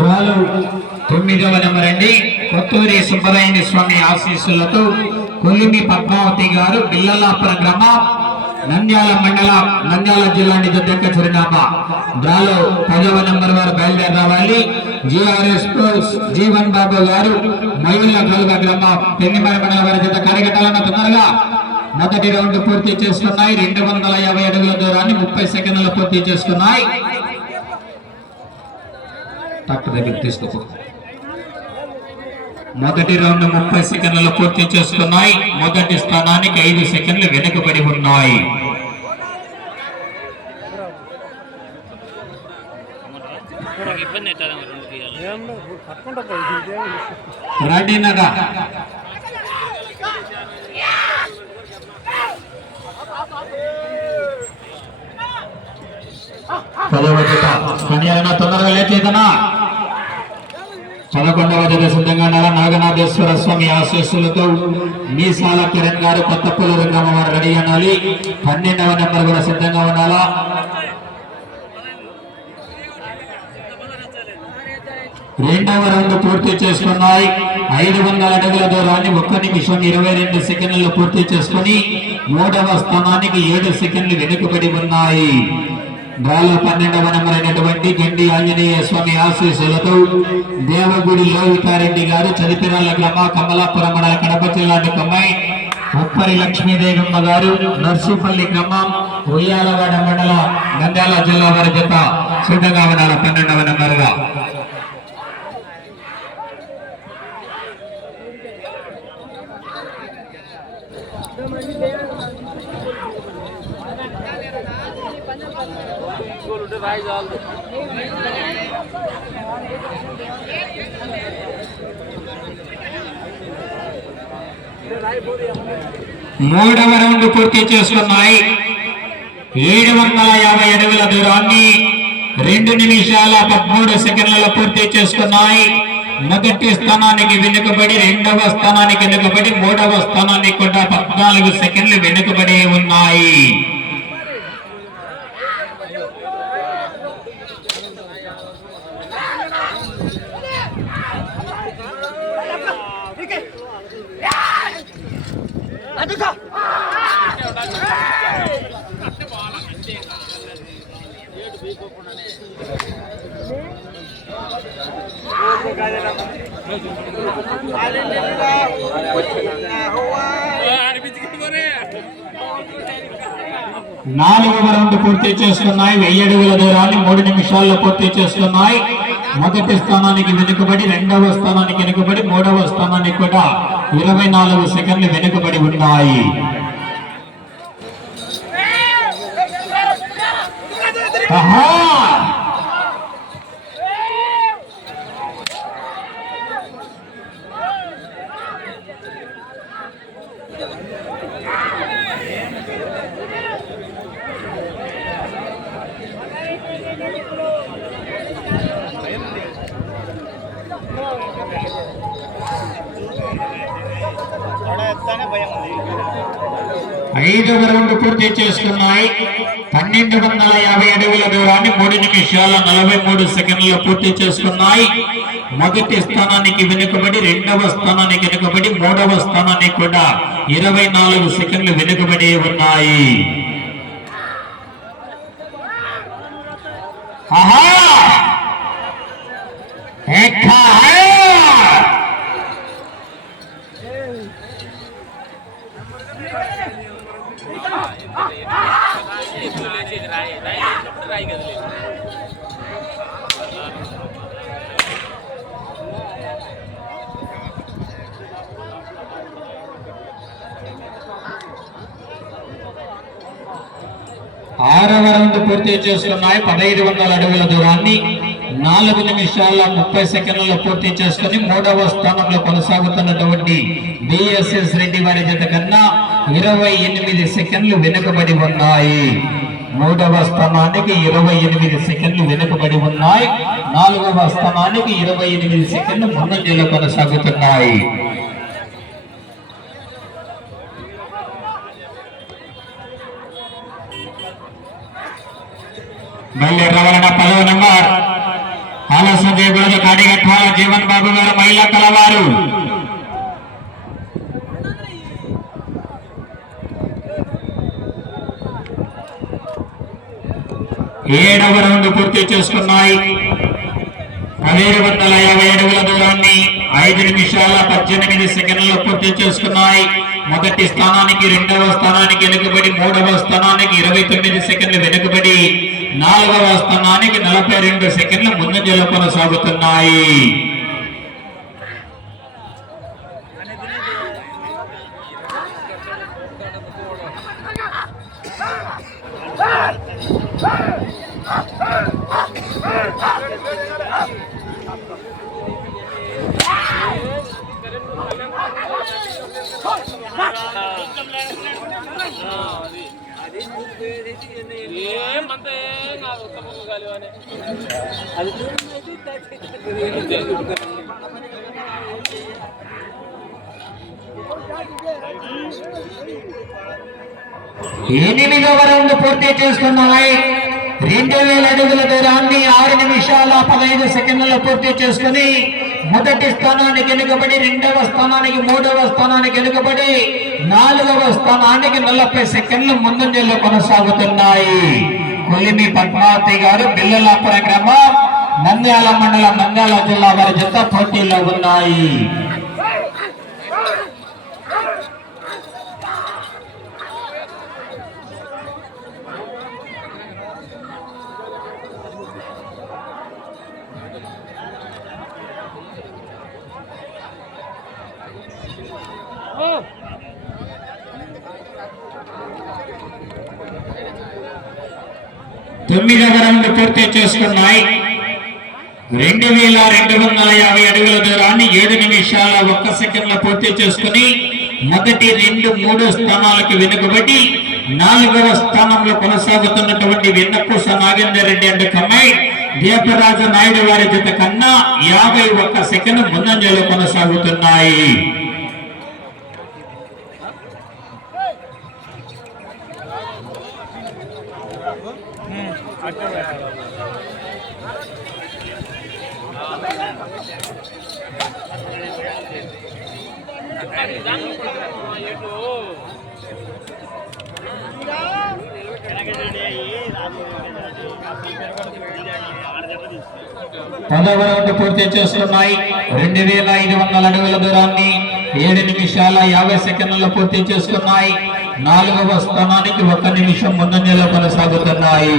బాలు తొమ్మిదవ నెంబర్ అండి. కొత్తూరి సుబ్బరాయని స్వామి ఆశీస్సులతో కొల్లిమి పద్మావతి గారు బిల్లలాపురం గ్రామం నంద్యాల మండల నంద్యాల జిల్లా నుంచి చిరునామా. డ్రాలో పదవ నెంబర్ వారు బయలుదేరి రావాలి. జిఆర్ఎస్ జీవన్ బాబు గారు మహిళల గలుగ గ్రామం పెన్నిమల మండల వారి చేత కరిగట్టాలన్న తొందరగా మొదటి రౌండ్ పూర్తి చేస్తున్నాయి రెండు వందల యాభై ముప్పై సెకండ్లు పూర్తి చేసుకున్నాయి. డాక్టర్ దగ్గరికి తీసుకోపో. మొదటి రౌండ్ ముప్పై సెకండ్లలో పూర్తి చేసుకున్నాయి. మొదటి స్థానానికి ఐదు సెకండ్లు వెనుకబడి ఉన్నాయి. రెడీనగా ఇబ్బంది అవుతుందా మరి రెండు తీయాలి పట్టుకుంటా పోయి రెడీనగా పదవ జత. తొందరగా లేట్లేదనా పదకొండవ జత సిద్ధంగా ఉండాలా నాగనాథేశ్వర స్వామి ఆశీస్సులతో మీసాల కిరణ్ గారు కొత్తపల్లి రంగమ్మ వారు రెడీ అనాలి. పన్నెండవ నెంబర్ కూడా సిద్ధంగా ఉండాలా? రెండవ రౌండ్ పూర్తి చేసుకున్నాయి. ఐదు వందల అడుగుల దూరాన్ని ఒక్క నిమిషం ఇరవై రెండు సెకండ్లు పూర్తి చేసుకుని మూడవ స్థానానికి ఏడు సెకండ్లు వెనుకబడి ఉన్నాయి. డ్రాలో పన్నెండవ నెంబర్ అయినటువంటి గండి ఆంజనేయ స్వామి ఆశీస్సులతో దేవగుడి లోహితారెడ్డి గారు చరిత్రాల గ్రామ కమలాపురం మండల కడప జిల్లా కొమ్మాయి ఉప్పరి లక్ష్మీదేవమ్మ గారు నర్సీపల్లి గ్రామం ఉయ్యాలవాడ మండల నంద్యాల జిల్లా వారి జత సిద్ధంగా ఉండాలి పన్నెండవ నెంబర్గా రాయి చాలు మూడవ రౌండ్ పూర్తి చేసుకున్నాయి. ఏడు వందల యాభై అడుగుల దూరాన్ని రెండు నిమిషాల పదమూడు సెకండ్లలో పూర్తి చేసుకున్నాయి. మొదటి స్థానానికి వెనుకబడి రెండవ స్థానానికి వెనుకబడి మూడవ స్థానానికి కూడా పద్నాలుగు సెకండ్లు వెనుకబడి ఉన్నాయి. నాలుగవ రౌండ్ పూర్తి చేస్తున్నాయి. వెయ్యి అడుగుల దూరాన్ని మూడు నిమిషాల్లో పూర్తి చేస్తున్నాయి. మొదటి స్థానానికి వెనుకబడి రెండవ స్థానానికి వెనుకబడి మూడవ స్థానానికి కూడా ఇరవై నాలుగు సెకండ్లు వెనుకబడి ఉన్నాయి. ఆహా! ఐదవ రౌండ్ పూర్తి చేసుకున్నాయి. పన్నెండు వందల యాభై అడుగుల దూరాన్ని మూడు నిమిషాల నలభై మూడు సెకండ్లు పూర్తి చేసుకున్నాయి. మొదటి స్థానానికి వెనుకబడి రెండవ స్థానానికి వెనుకబడి మూడవ స్థానానికి కూడా ఇరవై నాలుగు సెకండ్లు వెనుకబడి ఉన్నాయి. ఆహా! ఆరవ రౌండ్ పూర్తి చేసుకున్నాయి. పదహైదు వందల అడుగుల దూరాన్ని నాలుగు నిమిషాల ముప్పై సెకండ్లలో పూర్తి చేసుకుని మూడవ స్థానంలో కొనసాగుతున్నటువంటి బిఎస్ఎస్ రెడ్డి వారి జత కన్నా ఇరవై ఎనిమిది సెకండ్లు వెనుకబడి ఉన్నాయి. మూడవ స్థానానికి ఇరవై ఎనిమిది సెకండ్లు వెనుకబడి ఉన్నాయి. నాలుగవ స్థానానికి ఇరవై ఎనిమిది సెకండ్లు ముందంజలో కొనసాగుతున్నాయి. బయలుదేరి రావాలన్న పదవ నంబర్ ఆలస్యం చేయకూడదు. కాడిగట్టాల జీవన్ బాబు గారు మహిళా కలవారు ఏడవ రౌండ్ పూర్తి చేసుకున్నాయి. పదిహేడు వందల యాభై అడుగుల దూరాన్ని ఐదు నిమిషాల పద్దెనిమిది సెకండ్లలో పూర్తి చేసుకున్నాయి. మొదటి స్థానానికి రెండవ స్థానానికి వెనుకబడి మూడవ స్థానానికి ఇరవై తొమ్మిది సెకండ్లు వెనుకబడి నాలుగవ స్థానానికి నలభై రెండు సెకండ్లు ముందంజలో కొనసాగుతున్నాయి ఏమంటే నాకు ఎనిమిదవ రౌండ్ పూర్తి చేస్తున్నాయి రెండు వేల అడుగుల దూరాన్ని ఆరు నిమిషాల పదహైదు సెకండ్లలో పూర్తి చేసుకుని మొదటి స్థానానికి వెనుకబడి రెండవ స్థానానికి మూడవ స్థానానికి వెనుకబడి నాలుగవ స్థానానికి నలభై సెకండ్లు ముందంజల్లో కొనసాగుతున్నాయి. కొలిమి పద్మావతి గారు బిల్లలాపుర గ్రామం నంద్యాల మండలం నంద్యాల జిల్లా వారి జత పోటీలో ఉన్నాయి. తొమ్మిదవ రౌండ్ పూర్తి చేసుకున్నాయి. రెండు వేల రెండు వందల యాభై అడుగుల దూరాన్ని ఏడు నిమిషాల ఒక్క సెకండ్ల పూర్తి చేసుకుని మొదటి రెండు మూడు స్థానాలకు వెనుకబడి నాలుగవ స్థానంలో కొనసాగుతున్నటువంటి వెన్నపూస నాగేందర్ రెడ్డి అండ్ కమ్మాయి దీపరాజు నాయుడు వారి జత కన్నా యాభై ఒక్క సెకండ్ ముందంజలో కొనసాగుతున్నాయి. పదవ రౌండ్ పూర్తి చేస్తున్నాయి. రెండు వేల ఐదు వందల అడుగుల దూరాన్ని ఏడు నిమిషాల యాభై సెకండ్లలో పూర్తి చేస్తున్నాయి. నాలుగవ స్థానానికి ఒక్క నిమిషం ముందంజలో కొనసాగుతున్నాయి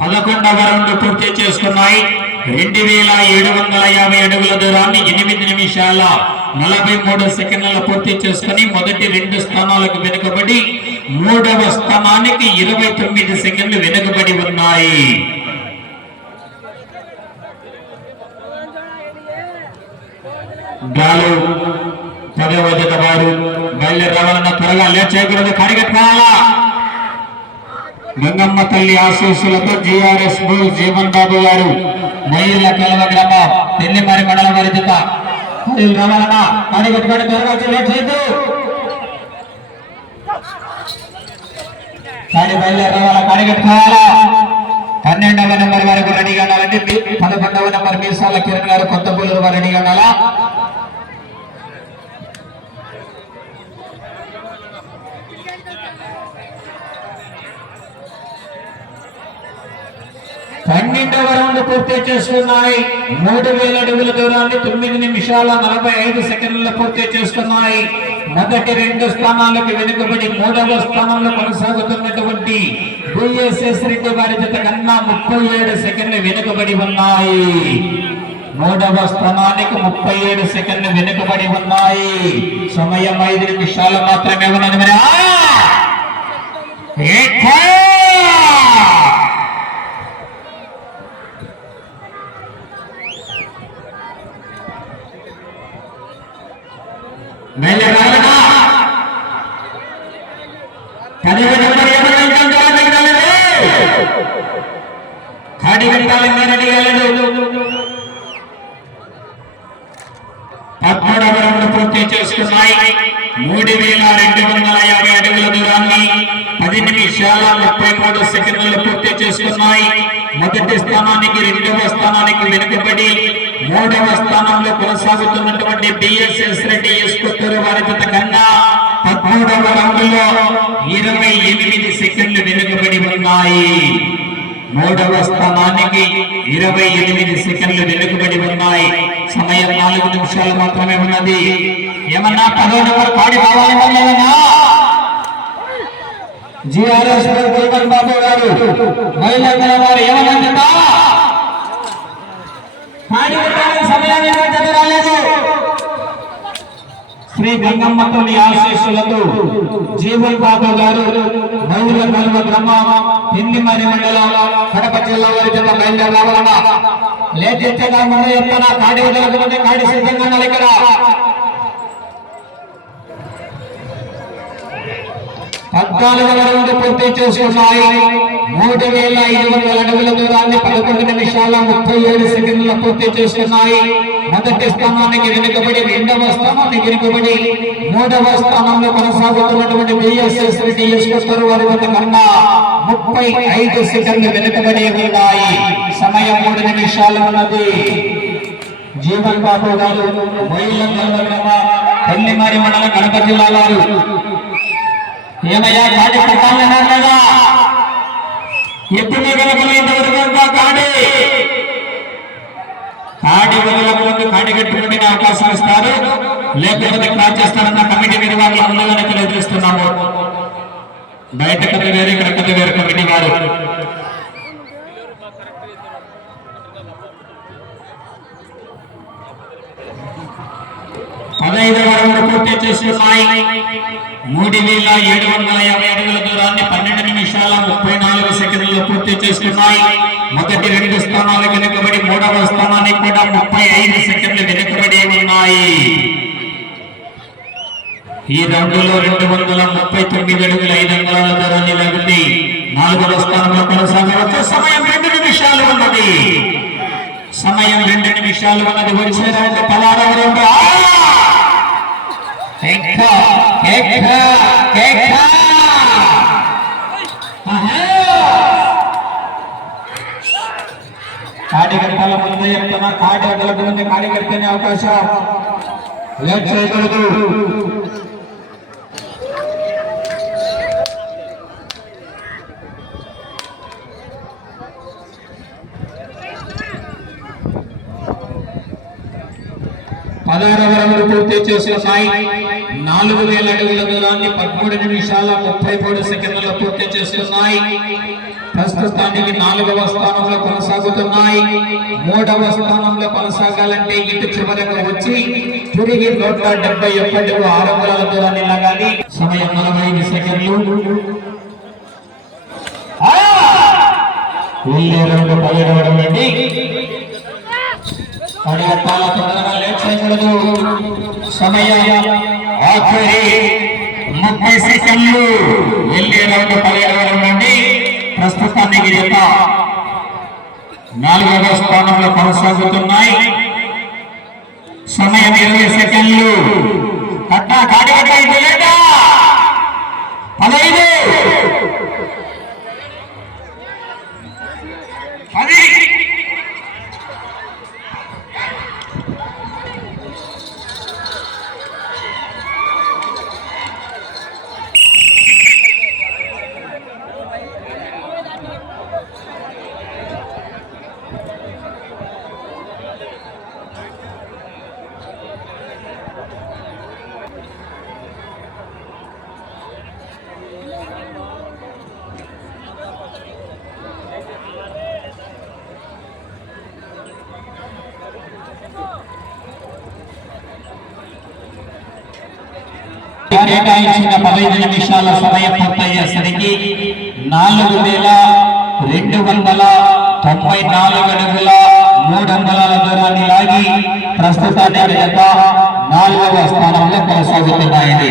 పదకొండవ రౌండ్ పూర్తి చేసుకున్నాయి. రెండు వేల ఏడు వందల యాభై అడుగుల దూరాన్ని ఎనిమిది నిమిషాల నలభై మూడు సెకండ్ల పూర్తి చేసుకుని మొదటి రెండు స్థానాలకు వెనుకబడి మూడవ స్థానానికి ఇరవై తొమ్మిది సెకండ్లు వెనుకబడి ఉన్నాయి. గాలు పదవ జత వారు బయలుదేరవాలన్న త్వరగా లేట్ చేయకూడదు గంగమ్మ తల్లి ఆశీస్సులతో జిఆర్ఎస్ జీవన్ బాబు గారు మహిళ కలవ గ్రామ పెళ్ళిమారి మండల వారి జత హరిల్ రావాలన్న కడిగట్టుకోండి త్వరగా చేయొద్దు. బయలుదేరి రావాలా పన్నెండవ నెంబర్ వరకు రెడీగా ఉండాలంటే పదకొండవ నెంబర్ మీసాల కిరణ్ గారు కొత్త పూలూరు వారు రెడీగా ఉండాలా? పన్నెండవ రౌండ్ పూర్తి చేసుకున్నాయి. మూడు వేల అడుగుల దూరాన్ని తొమ్మిది నిమిషాల నలభై ఐదు సెకండ్ల పూర్తి చేసుకున్నాయి. మొదటి రెండు స్థానాలకు వెనుకబడి మూడవ స్థానంలో కొనసాగుతున్నటువంటి బిఎస్ఎస్ రెడ్డి వారి జత కన్నా ముప్పై ఏడు సెకండ్లు వెనుకబడి ఉన్నాయి. మూడవ మూడవ స్థానానికి ముప్పై ఏడు సెకండ్లు వెనుకబడి ఉన్నాయి. సమయం ఐదు నిమిషాలు మాత్రమే ఉన్నది మరి. పూర్తి చేసుకున్నాయి మూడు వేల రెండు వందల యాభై అడుగుల దూరాన్ని పది నిమిషాల ముప్పై మూడు సెకండ్లు పూర్తి చేసుకున్నాయి. మొదటి స్థానానికి రెండవ స్థానానికి వెనుకబడి మూడవ స్థానంలో కొనసాగుతున్నటువంటి బిఎస్ఎస్ రెడ్డి ఎస్కొత్తూరు వారి జత కన్నా పద్మూడవ రౌండ్లో ఇరవై ఎనిమిది సెకండ్లు వెనుకబడి ఉన్నాయి. మూడవ స్థానానికి ఇరవై ఎనిమిది సెకండ్లు వెనుకబడి ఉన్నాయి. సమయం నాలుగు నిమిషాలు మాత్రమే ఉన్నది. ఏమన్నా పదో నెంబర్ కాడి కావాలి మల్లయ్యనా? జిఆర్ఎస్ గుల్బన్ బాబు గారు మహిళల వారు ఏమన్నా కాడి పెట్టాలని సమయం రాలేదు శ్రీ గంగమ్మ తల్లి ఆశీస్సులతో జీవన్ బాబు గారు మౌల కల్వ గ్రామం పిన్నిమరి మండలం కడప జిల్లా వారి జత బయలుదేరి రావాలన్నా. లేచెత్తగా మన ఎత్తన కాడి వదలకపోతే కాడి సిద్ధంగా ఇక్కడ పద్నాలుగు రౌండ్ పూర్తి చేసుకున్నాయి. మూడు వేల ఐదు వందల అడుగుల దూరాన్ని పదకొండు నిమిషాల ముప్పై ఏడు సెకండ్ల పూర్తి చేసుకున్నాయి. మొదటి స్థానానికి వెనుకబడి రెండవ స్థానానికి వెనుకబడి మూడవ స్థానంలో కొనసాగుతున్నటువంటి బిఎస్ఎస్ రెడ్డి యశ్వరు వారి వద్ద కన్నా ముప్పై ఐదు సెకండ్లు వెనుకబడి ఉన్నాయి. సమయం మూడు నిమిషాలు ఉన్నది. జీవన్ బాబు గారు పెళ్ళిమారి మండలం కడప జిల్లా వారు. ఏమయ్యా కాడి కట్టాలన్నారు కదా ఎప్పుడు వరకు కాడి కాడి వదలకముందు కాడి కట్టుకుంటే అవకాశం ఇస్తారు. లేకపోతే క్రాస్ చేస్తారన్న కమిటీ నిర్వాహకులు ముందుగానే తెలియజేస్తున్నాము బయట కథ వేరే ఇక్కడ కథ వేరే కమిటీ గారు. పదహైదు వరకు పూర్తి చేసుకున్నాయి మూడు వేల ఏడు వందల యాభై అడుగుల దూరాన్ని పన్నెండు నిమిషాల ముప్పై నాలుగు సెకండ్లలో పూర్తి చేసుకున్నాయి. మొదటి రెండు స్థానాలు వెనుకబడి మూడవ స్థానానికి కూడా ముప్పై ఐదు సెకండ్లు వెనుకబడి ఉన్నాయి. ఈ రౌండ్లో రెండు వందల ముప్పై తొమ్మిది అడుగుల ఐదు అంగళాల దూరాన్ని లాగింది నాలుగవ స్థానంలో కొనసాగవచ్చు. సమయం రెండు నిమిషాలు ఉన్నది. సమయం రెండు నిమిషాలు ఉన్నది. వచ్చే రౌండ్ పదహారవ రౌండ్. కార్యకర్తల ముందు చెప్తున్నా కార్యకర్తలకు ముందు కార్యకర్తనే అవకాశం. లేట్ చేయకూడదు. పదహారవ రౌండ్ పూర్తి చేసిన సాయి. నాలుగు వేల అడుగుల దూరాన్ని పదమూడు నిమిషాల ముప్పై మూడు సెకండ్లలో పూర్తి చేస్తున్నాయి. ప్రస్తుతానికి నాలుగవ స్థానంలో కొనసాగుతున్నాయి. మూడవ స్థానంలో కొనసాగాలంటే ఇటు చివరకు వచ్చి తిరిగి నూట డెబ్బై ఒకటి ఆరు వందల దూరాన్ని లాగాలి. సమయం నలభై ఐదు సెకండ్లు. ఆ! వెళ్ళే రౌండ్ అండి. తొందరగా లేట్ చేయకూడదు. సమయ ఆఖరి ముప్పై సెకండ్లు. వెళ్ళే రౌండ్ పదిహేడవ రౌండ్ ప్రస్తుతానికి జత నాలుగవ స్థానంలో కొనసాగుతున్నాయి. సమయం ఇరవై సెకండ్లు. కట్టా కాడి పదహైదు. కేటాయించిన పదహైదు నిమిషాల సమయం పూర్తయ్యేసరికి నాలుగు వేల రెండు వందల తొంభై నాలుగు అడుగుల మూడు వందల దూరాన్ని లాగి ప్రస్తుతానికి నాలుగవ స్థానంలో కొనసాగుతున్నాయి